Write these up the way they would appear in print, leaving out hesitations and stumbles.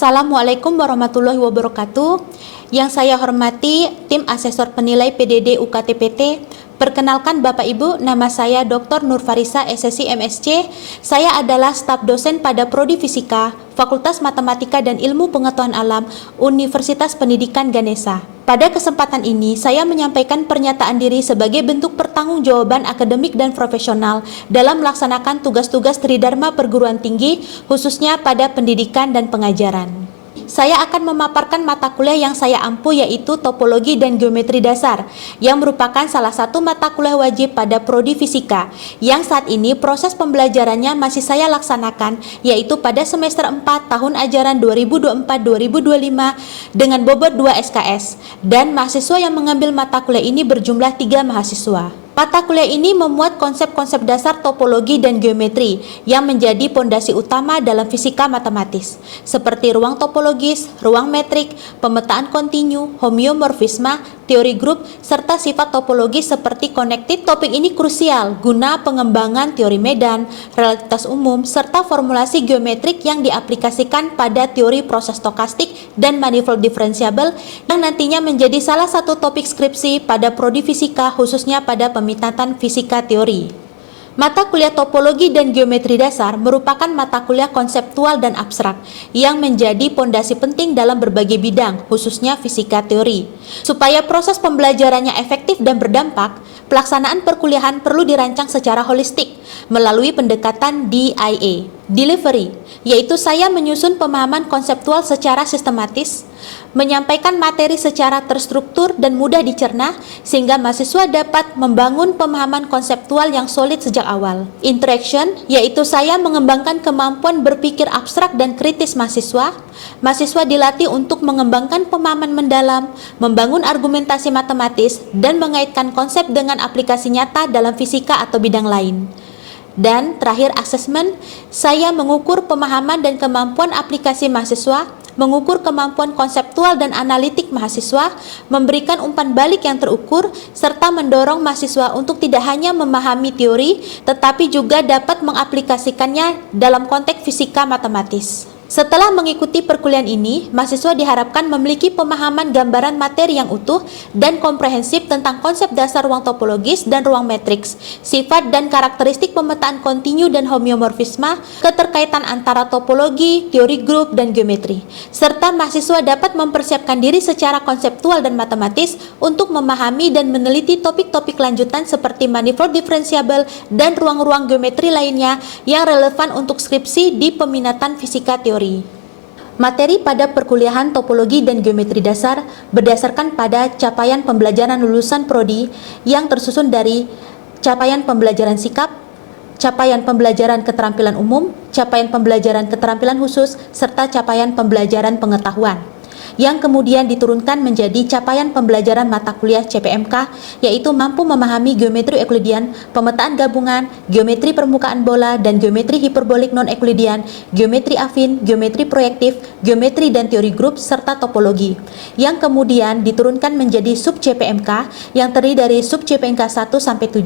Assalamualaikum warahmatullahi wabarakatuh. Yang saya hormati tim asesor penilai PDD UKT-PT. Perkenalkan Bapak Ibu, nama saya Dr. Nurfarisa SSI MSc. Saya adalah staf dosen pada Prodi Fisika, Fakultas Matematika dan Ilmu Pengetahuan Alam, Universitas Pendidikan Ganesha. Pada kesempatan ini, saya menyampaikan pernyataan diri sebagai bentuk pertanggungjawaban akademik dan profesional dalam melaksanakan tugas-tugas Tridharma Perguruan Tinggi, khususnya pada pendidikan dan pengajaran. Saya akan memaparkan mata kuliah yang saya ampu, yaitu Topologi dan Geometri Dasar, yang merupakan salah satu mata kuliah wajib pada Prodi Fisika, yang saat ini proses pembelajarannya masih saya laksanakan, yaitu pada semester 4 tahun ajaran 2024-2025 dengan bobot 2 SKS, dan mahasiswa yang mengambil mata kuliah ini berjumlah 3 mahasiswa. Mata kuliah ini memuat konsep-konsep dasar topologi dan geometri yang menjadi pondasi utama dalam fisika matematis, seperti ruang topologis, ruang metrik, pemetaan kontinu, homeomorfisme, teori grup, serta sifat topologis seperti connected. Topik ini krusial guna pengembangan teori medan, relativitas umum, serta formulasi geometrik yang diaplikasikan pada teori proses stokastik dan manifold diferensiabel yang nantinya menjadi salah satu topik skripsi pada Prodi Fisika, khususnya pada peminatan fisika teori. Mata kuliah Topologi dan Geometri Dasar merupakan mata kuliah konseptual dan abstrak yang menjadi pondasi penting dalam berbagai bidang, khususnya fisika teori. Supaya proses pembelajarannya efektif dan berdampak, pelaksanaan perkuliahan perlu dirancang secara holistik melalui pendekatan DIA, delivery, yaitu saya menyusun pemahaman konseptual secara sistematis, menyampaikan materi secara terstruktur dan mudah dicerna sehingga mahasiswa dapat membangun pemahaman konseptual yang solid sejak awal. Interaction, yaitu saya mengembangkan kemampuan berpikir abstrak dan kritis mahasiswa. Mahasiswa dilatih untuk mengembangkan pemahaman mendalam, membangun argumentasi matematis, dan mengaitkan konsep dengan aplikasi nyata dalam fisika atau bidang lain. Dan terakhir, assessment, saya mengukur pemahaman dan kemampuan aplikasi mahasiswa, mengukur kemampuan konseptual dan analitik mahasiswa, memberikan umpan balik yang terukur, serta mendorong mahasiswa untuk tidak hanya memahami teori, tetapi juga dapat mengaplikasikannya dalam konteks fisika matematis. Setelah mengikuti perkuliahan ini, mahasiswa diharapkan memiliki pemahaman gambaran materi yang utuh dan komprehensif tentang konsep dasar ruang topologis dan ruang matriks, sifat dan karakteristik pemetaan kontinu dan homeomorfisme, keterkaitan antara topologi, teori grup, dan geometri, serta mahasiswa dapat mempersiapkan diri secara konseptual dan matematis untuk memahami dan meneliti topik-topik lanjutan seperti manifold diferensiabel dan ruang-ruang geometri lainnya yang relevan untuk skripsi di peminatan fisika teori. Materi pada perkuliahan Topologi dan Geometri Dasar berdasarkan pada capaian pembelajaran lulusan Prodi yang tersusun dari capaian pembelajaran sikap, capaian pembelajaran keterampilan umum, capaian pembelajaran keterampilan khusus, serta capaian pembelajaran pengetahuan, yang kemudian diturunkan menjadi capaian pembelajaran mata kuliah CPMK, yaitu mampu memahami geometri Euclidean, pemetaan gabungan, geometri permukaan bola, dan geometri hiperbolik non-Euclidean, geometri afin, geometri proyektif, geometri dan teori grup, serta topologi, yang kemudian diturunkan menjadi sub CPMK yang terdiri dari sub CPMK 1-7,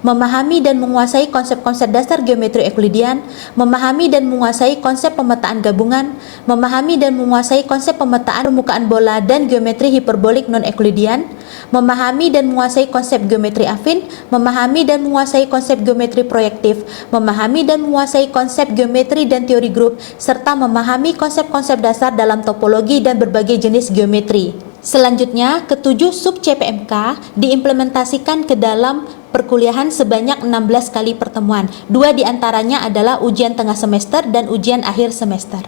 memahami dan menguasai konsep-konsep dasar geometri Euclidean, memahami dan menguasai konsep pemetaan gabungan, memahami dan menguasai konsep pemetaan permukaan bola dan geometri hiperbolik non-Euclidean, memahami dan menguasai konsep geometri afin, memahami dan menguasai konsep geometri proyektif, memahami dan menguasai konsep geometri dan teori grup, serta memahami konsep-konsep dasar dalam topologi dan berbagai jenis geometri. Selanjutnya, ketujuh sub CPMK diimplementasikan ke dalam perkuliahan sebanyak 16 kali pertemuan. 2 diantaranya adalah ujian tengah semester dan ujian akhir semester.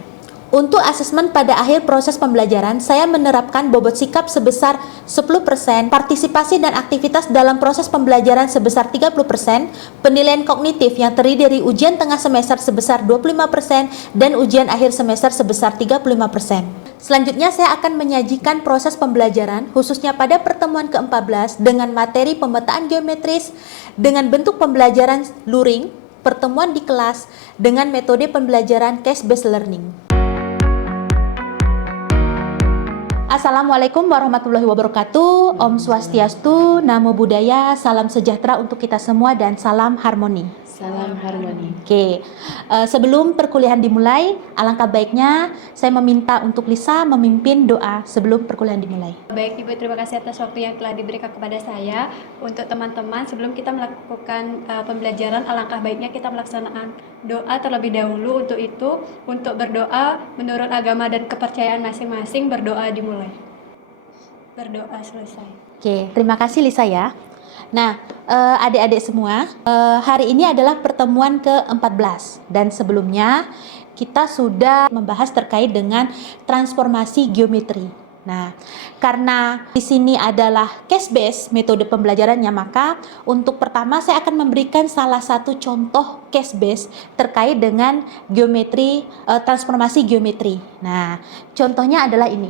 Untuk asesmen pada akhir proses pembelajaran, saya menerapkan bobot sikap sebesar 10%, partisipasi dan aktivitas dalam proses pembelajaran sebesar 30%, penilaian kognitif yang terdiri dari ujian tengah semester sebesar 25%, dan ujian akhir semester sebesar 35%. Selanjutnya saya akan menyajikan proses pembelajaran, khususnya pada pertemuan ke-14 dengan materi pemetaan geometris, dengan bentuk pembelajaran luring, pertemuan di kelas, dengan metode pembelajaran case-based learning. Assalamualaikum warahmatullahi wabarakatuh. Om Swastiastu, Namo Buddhaya, salam sejahtera untuk kita semua dan salam harmoni. Salam harmoni. Oke, sebelum perkuliahan dimulai, alangkah baiknya saya meminta untuk Lisa memimpin doa sebelum perkuliahan dimulai. Baik Ibu, terima kasih atas waktu yang telah diberikan kepada saya. Untuk teman-teman, sebelum kita melakukan pembelajaran, alangkah baiknya kita melaksanakan doa terlebih dahulu. Untuk itu, untuk berdoa menurut agama dan kepercayaan masing-masing, berdoa dimulai. Berdoa selesai. Oke, terima kasih Lisa ya. Nah, adik-adik semua, hari ini adalah pertemuan ke-14 dan sebelumnya kita sudah membahas terkait dengan transformasi geometri. Nah, karena di sini adalah case based metode pembelajarannya, maka untuk pertama saya akan memberikan salah satu contoh case based terkait dengan geometri, transformasi geometri. Nah, contohnya adalah ini.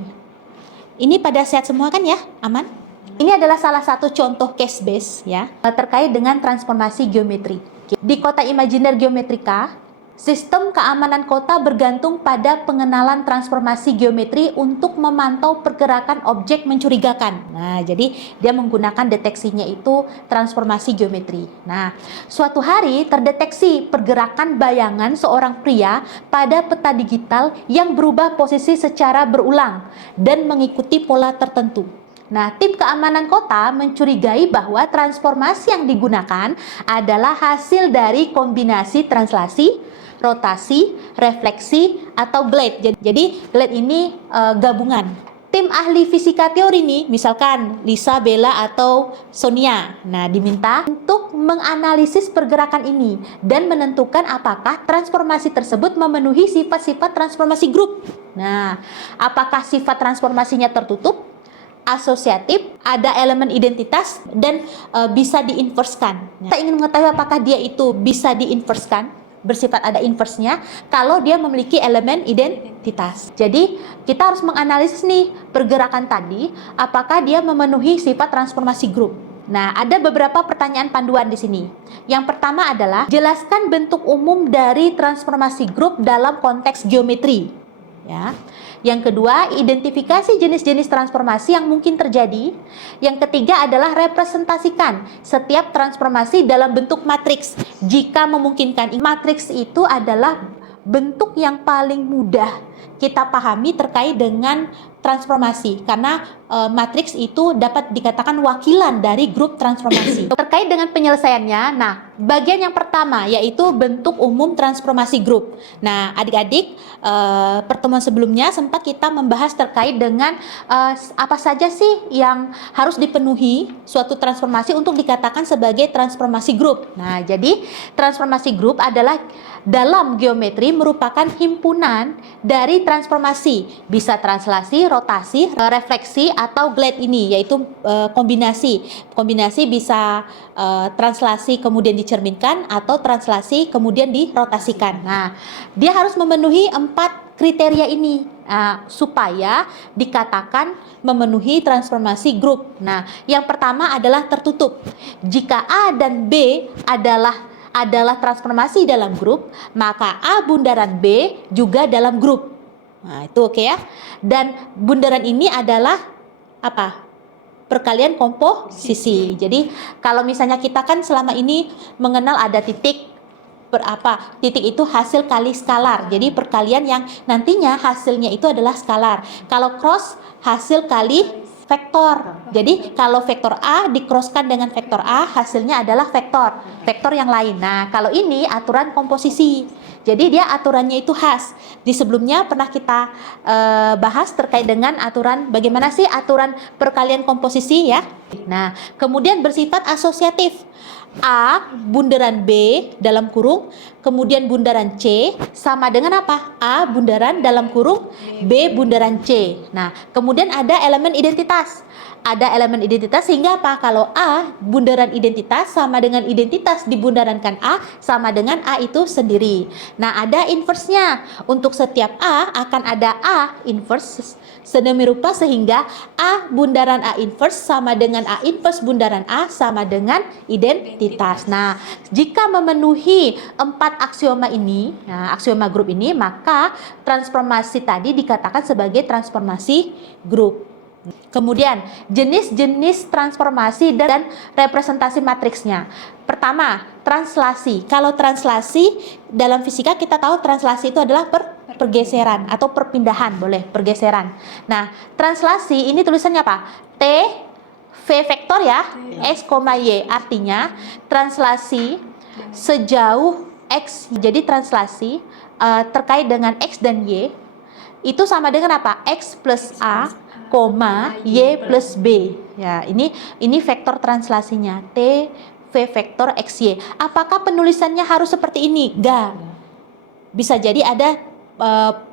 Ini pada sehat semua kan ya? Aman? Ini adalah salah satu contoh case base ya terkait dengan transformasi geometri. Di kota imajiner geometrika, sistem keamanan kota bergantung pada pengenalan transformasi geometri untuk memantau pergerakan objek mencurigakan. Nah, jadi dia menggunakan deteksinya itu transformasi geometri. Nah, suatu hari terdeteksi pergerakan bayangan seorang pria pada peta digital yang berubah posisi secara berulang dan mengikuti pola tertentu. Nah, tim keamanan kota mencurigai bahwa transformasi yang digunakan adalah hasil dari kombinasi translasi, rotasi, refleksi, atau glide. Jadi glide ini gabungan. Tim ahli fisika teori nih, misalkan Lisa, Bella, atau Sonia, nah diminta untuk menganalisis pergerakan ini dan menentukan apakah transformasi tersebut memenuhi sifat-sifat transformasi grup. Nah, apakah sifat transformasinya tertutup, asosiatif, ada elemen identitas, dan bisa diinverskan. Kita ingin mengetahui apakah dia itu bisa diinverskan, bersifat ada inversnya, kalau dia memiliki elemen identitas. Jadi kita harus menganalisis nih pergerakan tadi, apakah dia memenuhi sifat transformasi grup. Nah, ada beberapa pertanyaan panduan di sini. Yang pertama adalah jelaskan bentuk umum dari transformasi grup dalam konteks geometri. Ya. Yang kedua, identifikasi jenis-jenis transformasi yang mungkin terjadi. Yang ketiga adalah representasikan setiap transformasi dalam bentuk matriks. Jika memungkinkan, matriks itu adalah bentuk yang paling mudah kita pahami terkait dengan transformasi, karena matriks itu dapat dikatakan wakilan dari grup transformasi. Terkait dengan penyelesaiannya, nah bagian yang pertama yaitu bentuk umum transformasi grup. Nah adik-adik, pertemuan sebelumnya sempat kita membahas terkait dengan apa saja sih yang harus dipenuhi suatu transformasi untuk dikatakan sebagai transformasi grup. Nah jadi transformasi grup adalah dalam geometri merupakan himpunan dari transformasi, bisa translasi, rotasi, refleksi, atau glide ini, yaitu kombinasi. Kombinasi bisa translasi kemudian dicerminkan atau translasi kemudian dirotasikan. Nah, dia harus memenuhi 4 kriteria ini supaya dikatakan memenuhi transformasi grup. Nah, yang pertama adalah tertutup. Jika A dan B adalah transformasi dalam grup, maka A bundaran B juga dalam grup. Nah, itu oke ya. Dan bundaran ini adalah apa? Perkalian komposisi. Jadi, kalau misalnya kita kan selama ini mengenal ada titik berapa? Titik itu hasil kali skalar. Jadi, perkalian yang nantinya hasilnya itu adalah skalar. Kalau cross, hasil kali vektor. Jadi kalau vektor A di-crosskan dengan vektor A, hasilnya adalah vektor yang lain. Nah, kalau ini aturan komposisi. Jadi dia aturannya itu khas. Di sebelumnya pernah kita bahas terkait dengan aturan, bagaimana sih aturan perkalian komposisi ya. Nah, kemudian bersifat asosiatif. A bundaran B dalam kurung, kemudian bundaran C sama dengan apa? A bundaran dalam kurung B bundaran C. Nah, kemudian ada elemen identitas. Ada elemen identitas sehingga apa? Kalau A bundaran identitas sama dengan identitas dibundarankan A sama dengan A itu sendiri. Nah, ada inverse-nya. Untuk setiap A akan ada A inverse sedemikian rupa sehingga A bundaran A inverse sama dengan A inverse bundaran A sama dengan identitas. Nah, jika memenuhi 4 aksioma ini, nah aksioma grup ini, maka transformasi tadi dikatakan sebagai transformasi grup. Kemudian, jenis-jenis transformasi dan representasi matriksnya. Pertama, translasi. Kalau translasi dalam fisika kita tahu translasi itu adalah pergeseran atau perpindahan, boleh pergeseran. Nah, translasi ini tulisannya apa? T V vektor ya, X, Y. Artinya translasi sejauh X. Jadi translasi terkait dengan X dan Y itu sama dengan apa? X plus A, Y plus B. Ya, ini vektor translasinya. T V vektor XY. Apakah penulisannya harus seperti ini? Enggak. Bisa jadi ada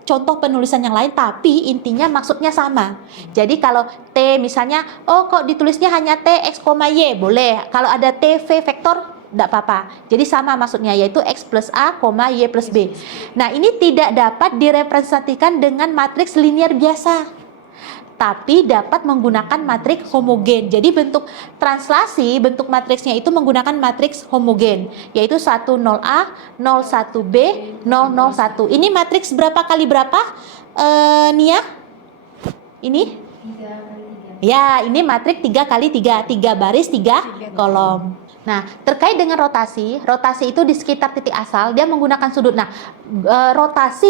contoh penulisan yang lain, tapi intinya maksudnya sama. Jadi kalau T misalnya, oh kok ditulisnya hanya T X, Y, boleh. Kalau ada T V vektor, tidak apa-apa. Jadi sama maksudnya, yaitu X plus A, Y plus B. Nah, ini tidak dapat direpresentasikan dengan matriks linear biasa, tapi dapat menggunakan matriks homogen. Jadi bentuk translasi, bentuk matriksnya itu menggunakan matriks homogen, yaitu 10A, 01B, 001. Ini matriks berapa kali berapa, Nia? Ini? 3 kali 3. Ya, ini matriks 3 kali 3, 3 baris, 3 kolom. Nah, terkait dengan rotasi, rotasi itu di sekitar titik asal, dia menggunakan sudut. Nah, rotasi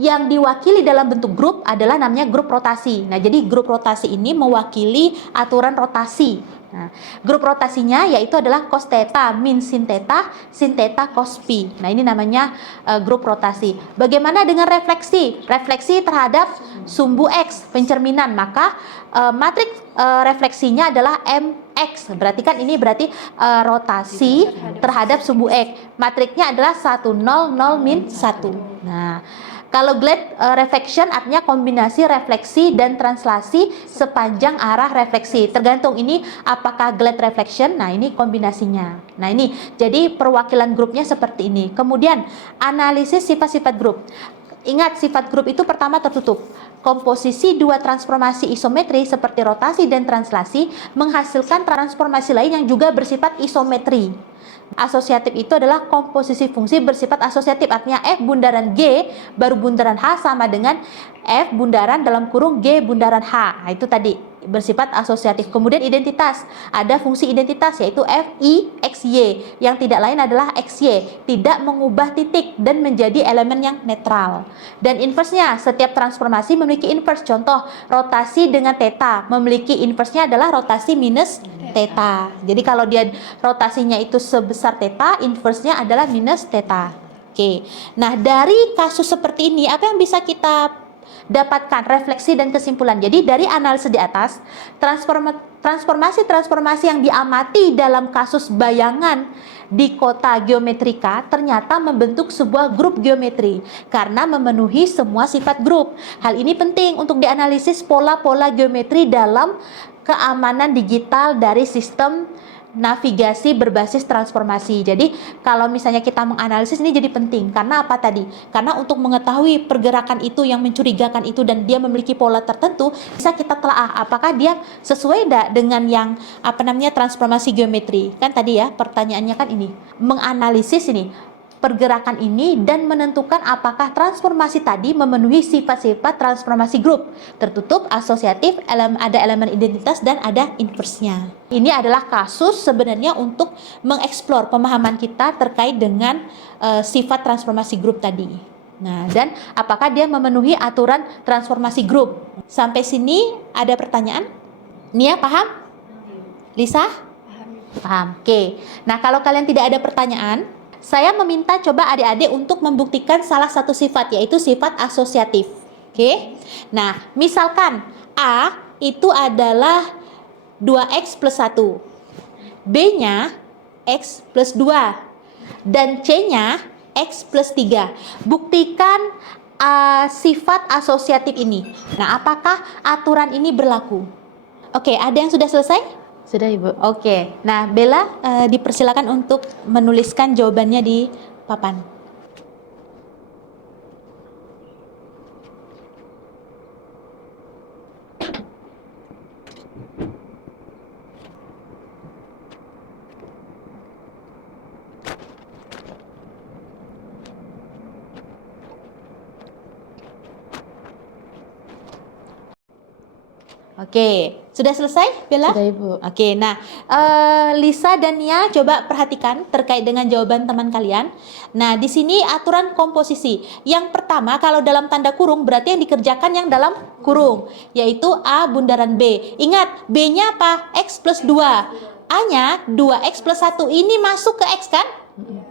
yang diwakili dalam bentuk grup adalah namanya grup rotasi. Nah, jadi grup rotasi ini mewakili aturan rotasi. Nah, grup rotasinya yaitu adalah cos theta min sin theta cos pi. Nah, ini namanya grup rotasi. Bagaimana dengan refleksi? Refleksi terhadap sumbu X, pencerminan. Maka matriks refleksinya adalah MX. Berarti kan ini berarti rotasi terhadap sumbu X. Matriksnya adalah 1 0 0 min 1. Nah, kalau glide reflection artinya kombinasi refleksi dan translasi sepanjang arah refleksi. Tergantung ini apakah glide reflection. Nah, ini kombinasinya. Nah, ini jadi perwakilan grupnya seperti ini. Kemudian analisis sifat-sifat grup. Ingat, sifat grup itu pertama tertutup. Komposisi dua transformasi isometri seperti rotasi dan translasi menghasilkan transformasi lain yang juga bersifat isometri. Asosiatif itu adalah komposisi fungsi bersifat asosiatif, artinya F bundaran G baru bundaran H sama dengan F bundaran dalam kurung G bundaran H. Nah, itu tadi bersifat asosiatif. Kemudian identitas, ada fungsi identitas yaitu F I X Y yang tidak lain adalah XY, tidak mengubah titik dan menjadi elemen yang netral. Dan inversenya, setiap transformasi memiliki inverse. Contoh, rotasi dengan theta memiliki inversenya adalah rotasi minus theta. Jadi kalau dia rotasinya itu sebesar theta, inversenya adalah minus theta. Oke. Nah, dari kasus seperti ini apa yang bisa kita dapatkan refleksi dan kesimpulan? Jadi dari analisis di atas, transformasi-transformasi yang diamati dalam kasus bayangan di kota geometrika ternyata membentuk sebuah grup geometri karena memenuhi semua sifat grup. Hal ini penting untuk dianalisis pola-pola geometri dalam keamanan digital dari sistem navigasi berbasis transformasi. Jadi kalau misalnya kita menganalisis ini jadi penting. Karena apa tadi? Karena untuk mengetahui pergerakan itu yang mencurigakan itu dan dia memiliki pola tertentu, bisa kita telaah apakah dia sesuai tidak dengan yang transformasi geometri. Kan tadi ya pertanyaannya kan ini. Menganalisis ini pergerakan ini dan menentukan apakah transformasi tadi memenuhi sifat-sifat transformasi grup tertutup, asosiatif, ada elemen identitas dan ada inversnya. Ini adalah kasus sebenarnya untuk mengeksplor pemahaman kita terkait dengan sifat transformasi grup tadi. Nah, dan apakah dia memenuhi aturan transformasi grup? Sampai sini ada pertanyaan? Nia paham? Lisa? Paham. Oke. Nah, kalau kalian tidak ada pertanyaan, saya meminta coba adik-adik untuk membuktikan salah satu sifat, yaitu sifat asosiatif. Oke. Nah, misalkan A itu adalah 2X plus 1. B-nya X plus 2. Dan C-nya X plus 3. Buktikan sifat asosiatif ini. Nah, apakah aturan ini berlaku? Oke, ada yang sudah selesai? Sudah, Ibu. Oke. Nah, Bella dipersilakan untuk menuliskan jawabannya di papan. Oke, sudah selesai, Bella? Sudah, Ibu. Oke, nah Lisa dan Nia coba perhatikan terkait dengan jawaban teman kalian. Nah, di sini aturan komposisi. Yang pertama, kalau dalam tanda kurung berarti yang dikerjakan yang dalam kurung, yaitu A bundaran B. Ingat, B-nya apa? X plus 2. A-nya 2X plus 1. Ini masuk ke X kan?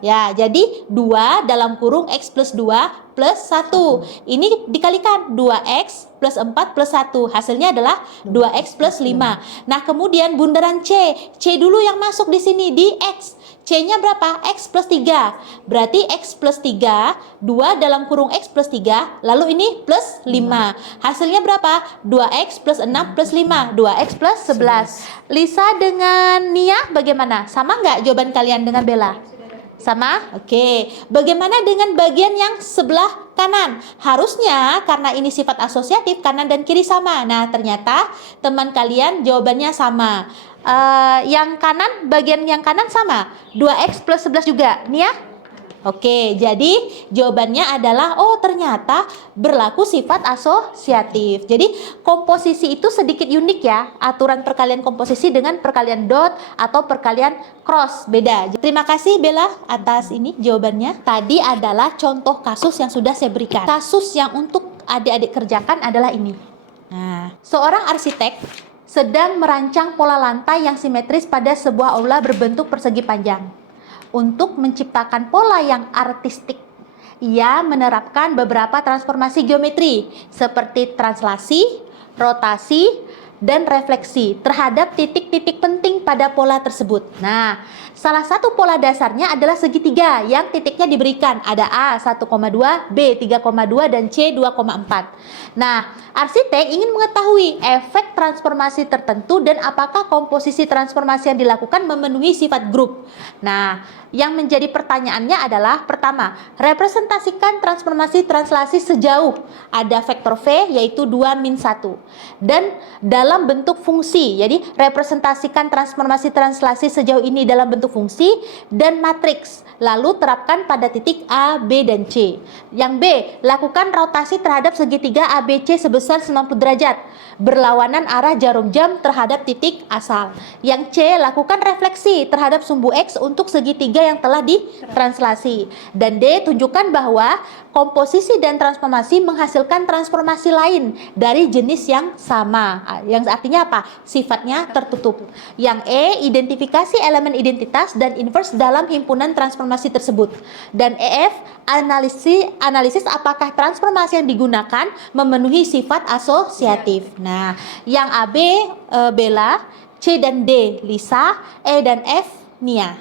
Ya, jadi 2 dalam kurung X plus 2 plus 1. Ini dikalikan 2X plus 4 plus 1. Hasilnya adalah 2X plus 5. Nah, kemudian bundaran C. C dulu yang masuk di sini, di X. C-nya berapa? X plus 3. Berarti X plus 3, 2 dalam kurung X plus 3, lalu ini plus 5. Hasilnya berapa? 2X plus 6 plus 5. 2X plus 11. Lisa dengan Nia bagaimana? Sama nggak jawaban kalian dengan Bella? Sama? Oke. Bagaimana dengan bagian yang sebelah kanan? Harusnya karena ini sifat asosiatif, kanan dan kiri sama. Nah, ternyata teman kalian jawabannya sama. Yang kanan, bagian yang kanan sama. 2X plus 11 juga. Nia? Oke, jadi jawabannya adalah ternyata berlaku sifat asosiatif. Jadi komposisi itu sedikit unik ya. Aturan perkalian komposisi dengan perkalian dot atau perkalian cross beda. Terima kasih Bella atas ini jawabannya. Tadi adalah contoh kasus yang sudah saya berikan. Kasus yang untuk adik-adik kerjakan adalah ini. Nah, seorang arsitek sedang merancang pola lantai yang simetris pada sebuah aula berbentuk persegi panjang. Untuk menciptakan pola yang artistik, ia menerapkan beberapa transformasi geometri seperti translasi, rotasi, dan refleksi terhadap titik-titik penting pada pola tersebut. Nah, salah satu pola dasarnya adalah segitiga yang titiknya diberikan. Ada A 1,2, B 3,2, dan C 2,4. Nah, arsitek ingin mengetahui efek transformasi tertentu dan apakah komposisi transformasi yang dilakukan memenuhi sifat grup. Nah, yang menjadi pertanyaannya adalah pertama, representasikan transformasi translasi sejauh ada vektor V yaitu 2 min 1 dan dalam bentuk fungsi. Jadi representasikan transformasi translasi sejauh ini dalam bentuk fungsi dan matriks. Lalu terapkan pada titik A, B, dan C. Yang B, lakukan rotasi terhadap segitiga ABC sebesar 90 derajat berlawanan arah jarum jam terhadap titik asal. Yang C, lakukan refleksi terhadap sumbu X untuk segitiga yang telah ditranslasi. Dan D, tunjukkan bahwa komposisi dan transformasi menghasilkan transformasi lain dari jenis yang sama. Yang artinya apa? Sifatnya tertutup. Yang E, identifikasi elemen identitas dan inverse dalam himpunan transformasi tersebut. Dan EF, analisis apakah transformasi yang digunakan memenuhi sifat asosiatif. Nah, yang AB Bella, C dan D Lisa, E dan F Nia.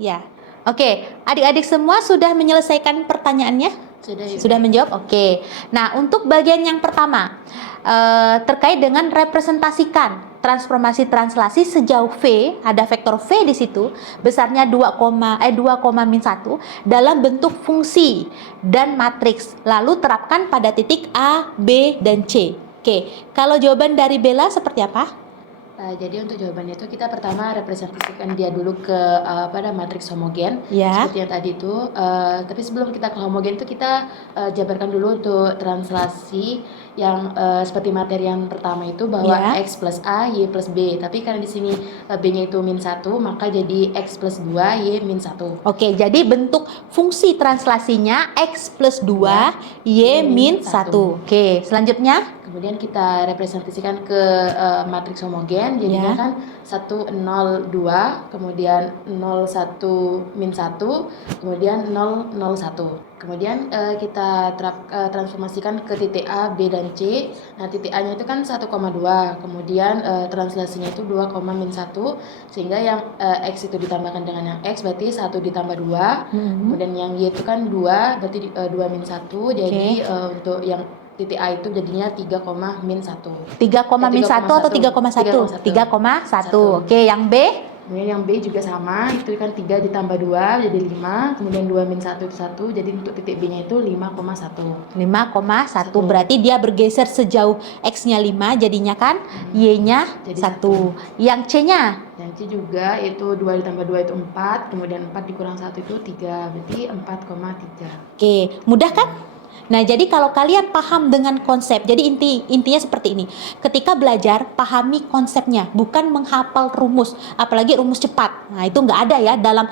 Ya. Oke, adik-adik semua sudah menyelesaikan pertanyaannya? Sudah menjawab? Oke. Nah, untuk bagian yang pertama terkait dengan representasikan transformasi translasi sejauh V, ada vektor V di situ, besarnya 2, min 1 dalam bentuk fungsi dan matriks. Lalu terapkan pada titik A, B, dan C. Oke, kalau jawaban dari Bella seperti apa? Jadi untuk jawabannya itu kita pertama representasikan dia dulu ke matriks homogen Ya. seperti yang tadi itu. Tapi sebelum kita ke homogen itu kita jabarkan dulu untuk translasi yang seperti materi yang pertama itu bahwa Ya. X plus A, Y plus B. Tapi karena di sini B-nya itu min 1, maka jadi X plus 2, Y min 1. Oke, jadi bentuk fungsi translasinya X plus 2, Y min 1. Oke, selanjutnya? Kemudian kita representasikan ke matriks homogen, jadinya Ya. kan 1, 0, 2, kemudian 0, 1, min 1, kemudian 0, 0, 1. Kemudian kita transformasikan ke titik A, B, dan C. Nah, titik A-nya itu kan 1,2, kemudian translasinya itu 2, min 1, sehingga yang X itu ditambahkan dengan yang X, berarti 1 ditambah 2, kemudian yang Y itu kan 2, berarti 2 min 1, jadi untuk yang titik A itu jadinya 3, min 1. 3, min 1 atau 3,1? 3,1. Oke, yang B? Kemudian yang B juga sama, itu kan 3 ditambah 2 jadi 5, kemudian 2 min 1 itu 1, jadi untuk titik B-nya itu 5,1. 5,1, berarti dia bergeser sejauh X-nya 5, jadinya kan Y-nya Jadi 1. Yang C-nya? Yang C juga itu 2 ditambah 2 itu 4, kemudian 4 dikurang 1 itu 3, berarti 4,3. Oke, mudah kan? Nah, jadi kalau kalian paham dengan konsep, jadi intinya seperti ini. Ketika belajar, pahami konsepnya, bukan menghafal rumus, apalagi rumus cepat. Nah, itu nggak ada ya dalam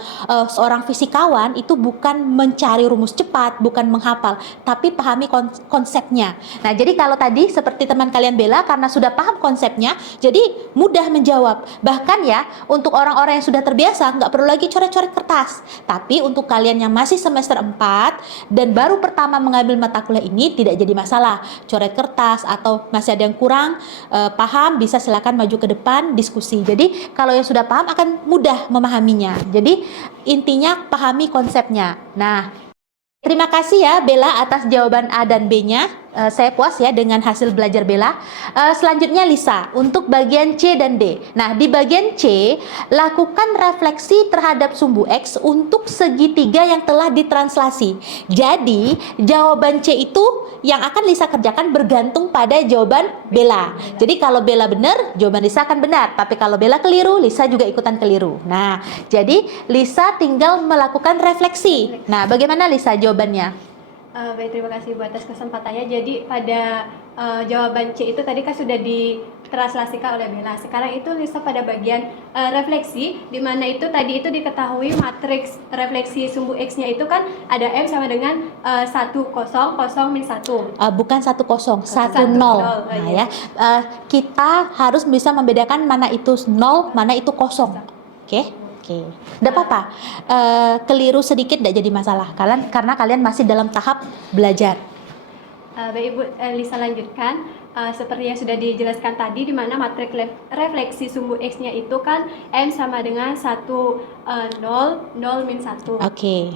seorang fisikawan, itu bukan mencari rumus cepat, bukan menghafal, tapi pahami konsepnya. Nah, jadi kalau tadi seperti teman kalian Bella, karena sudah paham konsepnya, jadi mudah menjawab. Bahkan ya, untuk orang-orang yang sudah terbiasa, nggak perlu lagi coret-coret kertas. Tapi untuk kalian yang masih semester 4 dan baru pertama mengambil mata kuliah ini, tidak jadi masalah coret kertas, atau masih ada yang kurang paham, bisa silakan maju ke depan diskusi. Jadi kalau yang sudah paham akan mudah memahaminya. Jadi intinya pahami konsepnya. Nah, terima kasih ya Bella atas jawaban A dan B-nya. Saya puas ya dengan hasil belajar Bella. Selanjutnya Lisa, untuk bagian C dan D. Nah, di bagian C, lakukan refleksi terhadap sumbu X untuk segitiga yang telah ditranslasi. Jadi, jawaban C itu yang akan Lisa kerjakan bergantung pada jawaban Bella. Jadi, kalau Bella benar, jawaban Lisa akan benar. Tapi kalau Bella keliru, Lisa juga ikutan keliru. Nah, jadi Lisa tinggal melakukan refleksi. Nah, bagaimana Lisa jawabannya? Baik, terima kasih Bu atas kesempatannya. Jadi pada jawaban C itu tadi kan sudah ditranslasikan oleh Bella. Sekarang itu Lisa pada bagian refleksi, di mana itu tadi itu diketahui matriks refleksi sumbu X-nya itu kan ada M sama dengan 1, 0, 0, min 1. Bukan 1, 0, 1, 0. 1, 0. Nah ya, kita harus bisa membedakan mana itu 0, mana itu 0. Oke? Oke, tidak apa-apa. Keliru sedikit tidak jadi masalah. Karena kalian masih dalam tahap belajar. Baik Ibu, Lisa lanjutkan. Seperti yang sudah dijelaskan tadi, di mana matriks refleksi sumbu X-nya itu kan M sama dengan 1, 0, 0, min 1. Oke.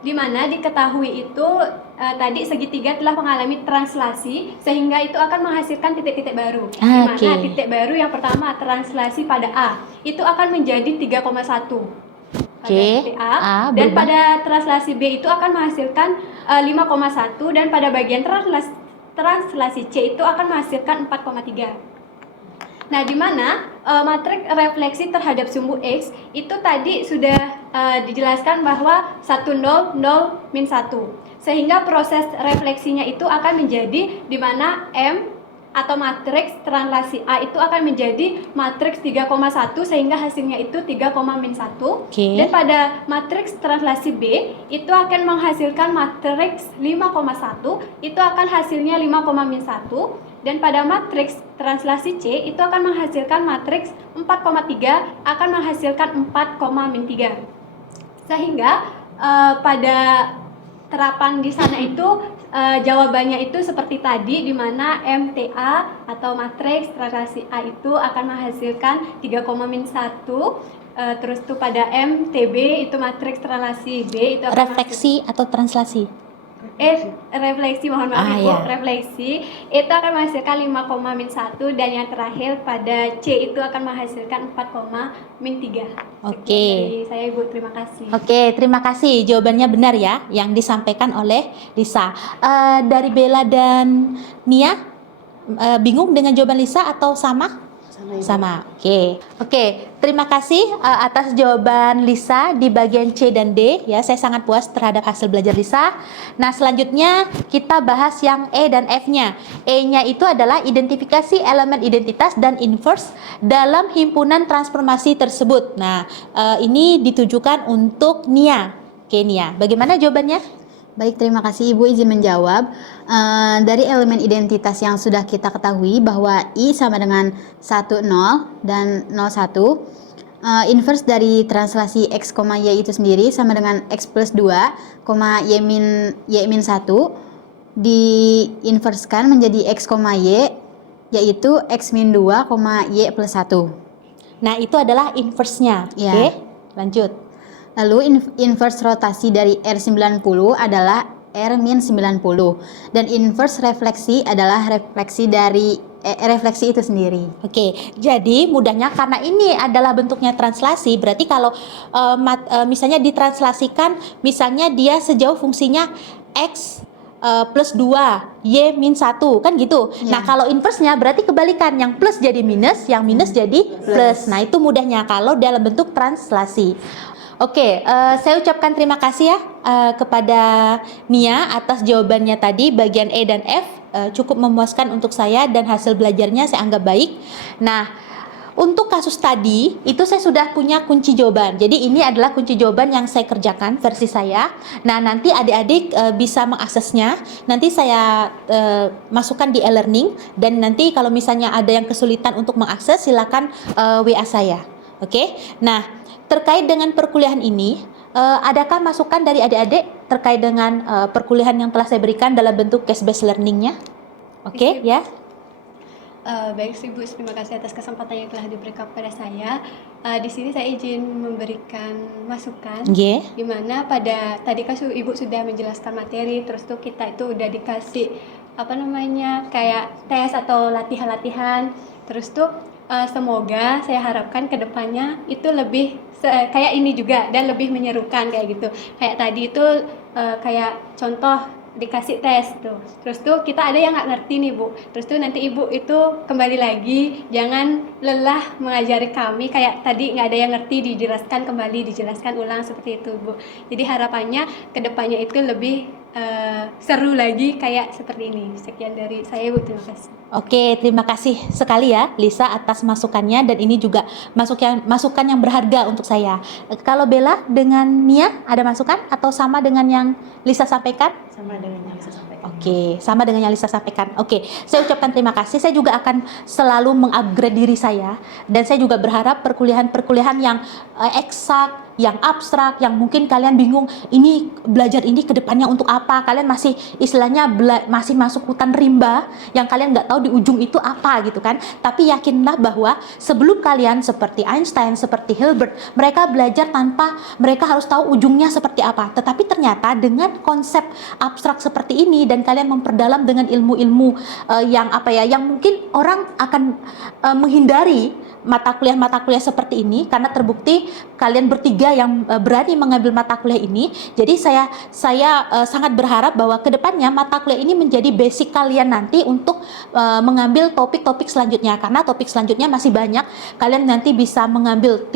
Di mana diketahui itu tadi segitiga telah mengalami translasi, sehingga itu akan menghasilkan titik-titik baru. Di mana titik baru yang pertama translasi pada A itu akan menjadi 3,1 pada titik A, dan pada translasi B itu akan menghasilkan 5,1, dan pada bagian translasi C itu akan menghasilkan 4,3. Nah, di mana matriks refleksi terhadap sumbu X itu tadi sudah dijelaskan bahwa 1, 0, 0, min 1. Sehingga proses refleksinya itu akan menjadi di mana M atau matriks translasi A itu akan menjadi matriks 3,1, sehingga hasilnya itu 3, min 1. Dan pada matriks translasi B itu akan menghasilkan matriks 5,1, itu akan hasilnya 5, min 1. Dan pada matriks translasi C itu akan menghasilkan matriks 4,3, akan menghasilkan 4, min 3. Sehingga pada terapan di sana itu jawabannya itu seperti tadi, di mana MTA atau matriks translasi A itu akan menghasilkan 3, min 1. Terus tuh pada MTB itu matriks translasi B itu akan refleksi atau translasi. Refleksi, mohon maaf Ibu, refleksi itu akan menghasilkan 5, min 1, dan yang terakhir pada C itu akan menghasilkan 4, min 3. Oke. Dari saya Ibu, terima kasih. Oke, terima kasih. Jawabannya benar ya, yang disampaikan oleh Lisa. Dari Bella dan Nia, bingung dengan jawaban Lisa atau sama? Sama. Oke. Terima kasih atas jawaban Lisa di bagian C dan D ya. Saya sangat puas terhadap hasil belajar Lisa. Nah, selanjutnya kita bahas yang E dan F-nya. E-nya itu adalah identifikasi elemen identitas dan inverse dalam himpunan transformasi tersebut. Nah, ini ditujukan untuk Nia. Oke, Nia. Bagaimana jawabannya? Baik, terima kasih Ibu, izin menjawab. Dari elemen identitas yang sudah kita ketahui bahwa I sama dengan 1, 0 dan 0, 1. Inverse dari translasi X, Y itu sendiri sama dengan X plus 2, Y min 1 diinverskan menjadi X, Y, yaitu X min 2, Y plus 1. Nah, itu adalah inverse-nya. Ya. Oke, lanjut. Lalu inverse rotasi dari R90 adalah R-90, dan inverse refleksi adalah refleksi dari refleksi itu sendiri. Oke, jadi mudahnya karena ini adalah bentuknya translasi, berarti kalau misalnya ditranslasikan, misalnya dia sejauh fungsinya X plus 2, Y min 1, kan gitu. Ya. Nah, kalau inverse-nya berarti kebalikan, yang plus jadi minus, yang minus jadi plus. Nah, itu mudahnya kalau dalam bentuk translasi. Oke, saya ucapkan terima kasih ya kepada Nia atas jawabannya tadi bagian E dan F cukup memuaskan untuk saya dan hasil belajarnya saya anggap baik. Nah, untuk kasus tadi itu saya sudah punya kunci jawaban. Jadi ini adalah kunci jawaban yang saya kerjakan versi saya. Nah, nanti adik-adik bisa mengaksesnya. Nanti saya masukkan di e-learning dan nanti kalau misalnya ada yang kesulitan untuk mengakses silakan WA saya. Oke. Nah, terkait dengan perkuliahan ini, adakah masukan dari adik-adik terkait dengan perkuliahan yang telah saya berikan dalam bentuk case-based learning-nya? Oke, ya. Baik Ibu, terima kasih atas kesempatan yang telah diberikan kepada saya. Di sini saya izin memberikan masukan, di mana pada tadi kan Ibu sudah menjelaskan materi, terus tuh kita itu udah dikasih kayak tes atau latihan-latihan, terus tuh semoga saya harapkan kedepannya itu lebih kayak ini juga dan lebih menyerukan kayak gitu. Kayak tadi itu kayak contoh dikasih tes tuh, terus tuh kita ada yang nggak ngerti nih Bu, terus tuh nanti Ibu itu kembali lagi, jangan lelah mengajari kami kayak tadi nggak ada yang ngerti, dijelaskan ulang seperti itu Bu. Jadi harapannya kedepannya itu lebih seru lagi kayak seperti ini. Sekian dari saya Bu, terima kasih. Oke, terima kasih sekali ya Lisa atas masukannya dan ini juga masukan yang berharga untuk saya. Kalau Bella dengan Nia ada masukan atau sama dengan yang Lisa sampaikan? Sama dengan yang Lisa sampaikan. Oke, sama dengan yang Lisa sampaikan. Oke, saya ucapkan terima kasih. Saya juga akan selalu mengupgrade diri saya dan saya juga berharap perkuliahan yang eksak, yang abstrak, yang mungkin kalian bingung ini belajar ini kedepannya untuk apa, kalian masih istilahnya masih masuk hutan rimba yang kalian nggak tahu di ujung itu apa gitu kan. Tapi yakinlah bahwa sebelum kalian seperti Einstein, seperti Hilbert, mereka belajar tanpa mereka harus tahu ujungnya seperti apa. Tetapi ternyata dengan konsep abstrak seperti ini dan kalian memperdalam dengan ilmu-ilmu yang mungkin orang akan menghindari mata kuliah seperti ini karena terbukti kalian bertiga yang berani mengambil mata kuliah ini. Jadi saya sangat berharap bahwa kedepannya mata kuliah ini menjadi basic kalian nanti untuk mengambil topik-topik selanjutnya, karena topik selanjutnya masih banyak. Kalian nanti bisa mengambil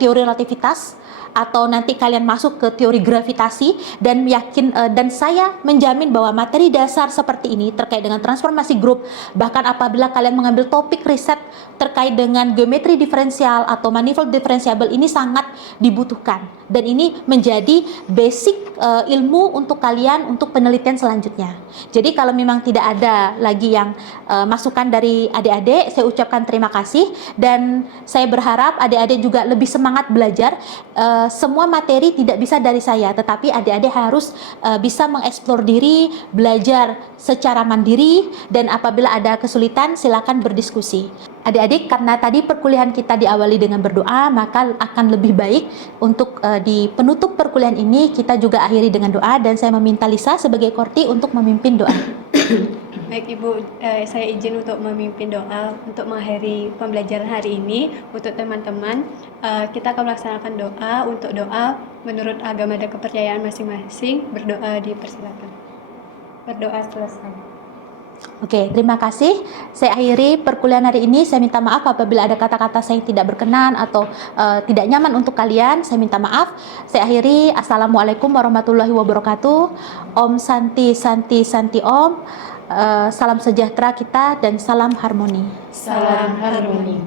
teori relativitas atau nanti kalian masuk ke teori gravitasi dan saya menjamin bahwa materi dasar seperti ini terkait dengan transformasi grup, bahkan apabila kalian mengambil topik riset terkait dengan geometri diferensial atau manifold diferensiable ini sangat dibutuhkan dan ini menjadi basic ilmu untuk kalian untuk penelitian selanjutnya. Jadi kalau memang tidak ada lagi yang masukan dari adik-adik, saya ucapkan terima kasih dan saya berharap adik-adik juga lebih semangat belajar. Semua materi tidak bisa dari saya, tetapi adik-adik harus bisa mengeksplor diri, belajar secara mandiri, dan apabila ada kesulitan silakan berdiskusi. Adik-adik, karena tadi perkuliahan kita diawali dengan berdoa, maka akan lebih baik untuk di penutup perkuliahan ini kita juga akhiri dengan doa dan saya meminta Lisa sebagai korti untuk memimpin doa. Baik Ibu, saya izin untuk memimpin doa untuk mengakhiri pembelajaran hari ini. Untuk teman-teman, kita akan melaksanakan doa. Untuk doa menurut agama dan kepercayaan masing-masing, berdoa dipersilakan. Berdoa selesai. Oke, terima kasih. Saya akhiri perkuliahan hari ini. Saya minta maaf apabila ada kata-kata saya yang tidak berkenan atau tidak nyaman untuk kalian. Saya minta maaf. Saya akhiri. Assalamualaikum warahmatullahi wabarakatuh. Om Santi Santi Santi Om. Salam sejahtera kita dan salam harmoni. Salam harmoni.